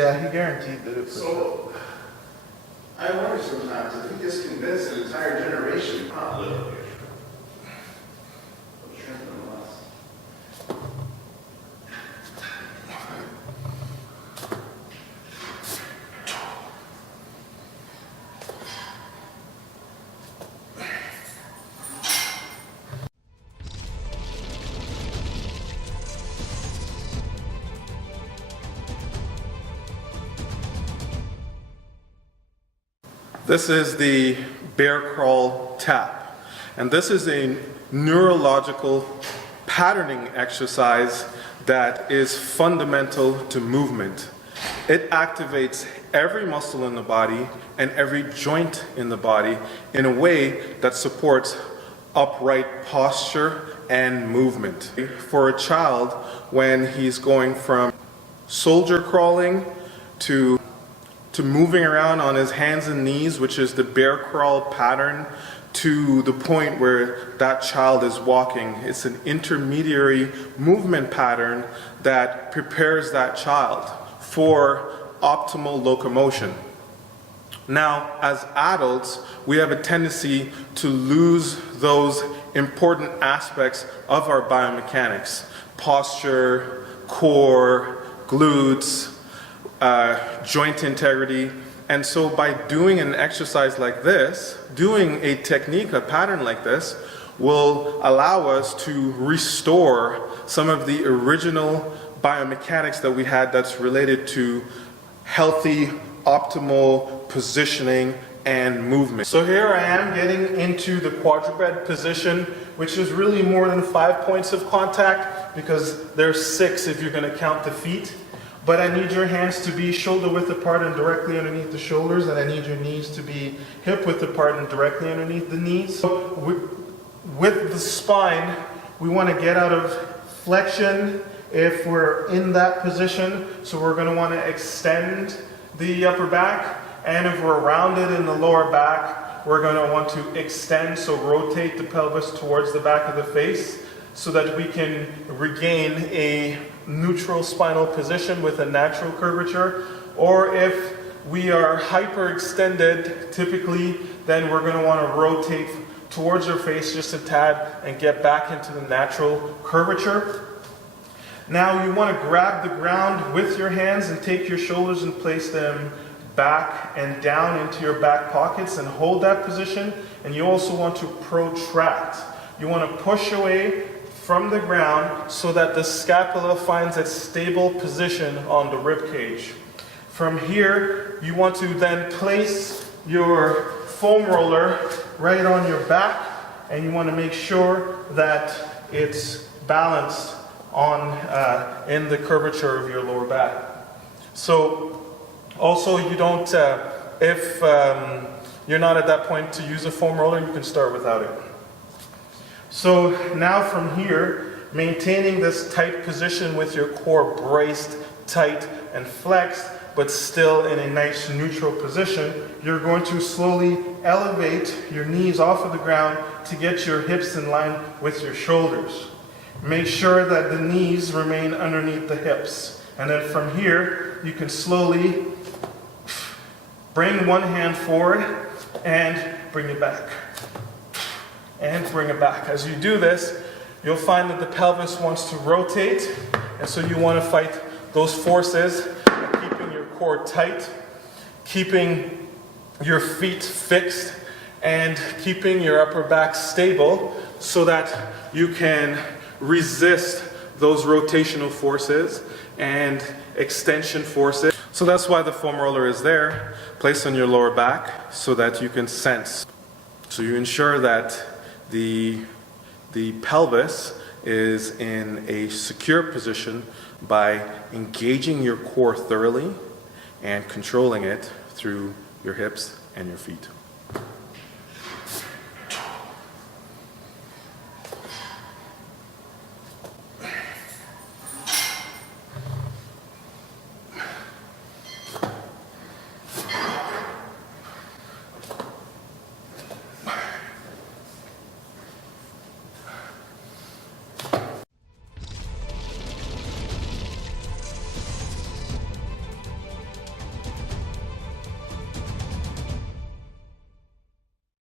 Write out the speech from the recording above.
Yeah, he guaranteed that it was. So, I wonder sometimes if he just convinced an entire generation not to live up here. This is the bear crawl tap, and this is a neurological patterning exercise that is fundamental to movement. It activates every muscle in the body and every joint in the body in a way that supports upright posture and movement. For a child, when he's going from soldier crawling to moving around on his hands and knees, which is the bear crawl pattern, to the point where that child is walking. It's an intermediary movement pattern that prepares that child for optimal locomotion. Now, as adults, we have a tendency to lose those important aspects of our biomechanics: posture, core, glutes, joint integrity. And so by doing an exercise like this, doing a technique, a pattern like this, will allow us to restore some of the original biomechanics that we had that's related to healthy, optimal positioning and movement. So here I am getting into the quadruped position, which is really more than 5 points of contact, because there's 6 if you're going to count the feet. But I need your hands to be shoulder width apart and directly underneath the shoulders, and I need your knees to be hip width apart and directly underneath the knees. So with the spine, we want to get out of flexion if we're in that position. So we're going to want to extend the upper back, and if we're rounded in the lower back, we're going to want to extend, so rotate the pelvis towards the back of the face so that we can regain a neutral spinal position with a natural curvature. Or if we are hyperextended, typically, then we're going to want to rotate towards our face just a tad and get back into the natural curvature. Now you want to grab the ground with your hands and take your shoulders and place them back and down into your back pockets and hold that position. And you also want to protract. You want to push away from the ground so that the scapula finds its stable position on the rib cage. From here, you want to then place your foam roller right on your back, and you want to make sure that it's balanced on in the curvature of your lower back. So also, you don't, if you're not at that point to use a foam roller, you can start without it. So now from here, maintaining this tight position with your core braced, tight, and flexed, but still in a nice neutral position, you're going to slowly elevate your knees off of the ground to get your hips in line with your shoulders. Make sure that the knees remain underneath the hips. And then from here, you can slowly bring one hand forward and bring it back. And bring it back. As you do this, you'll find that the pelvis wants to rotate, and so you want to fight those forces, keeping your core tight, keeping your feet fixed, and keeping your upper back stable so that you can resist those rotational forces and extension forces. So that's why the foam roller is there, placed on your lower back so that you can sense. So you ensure that the pelvis is in a secure position by engaging your core thoroughly and controlling it through your hips and your feet.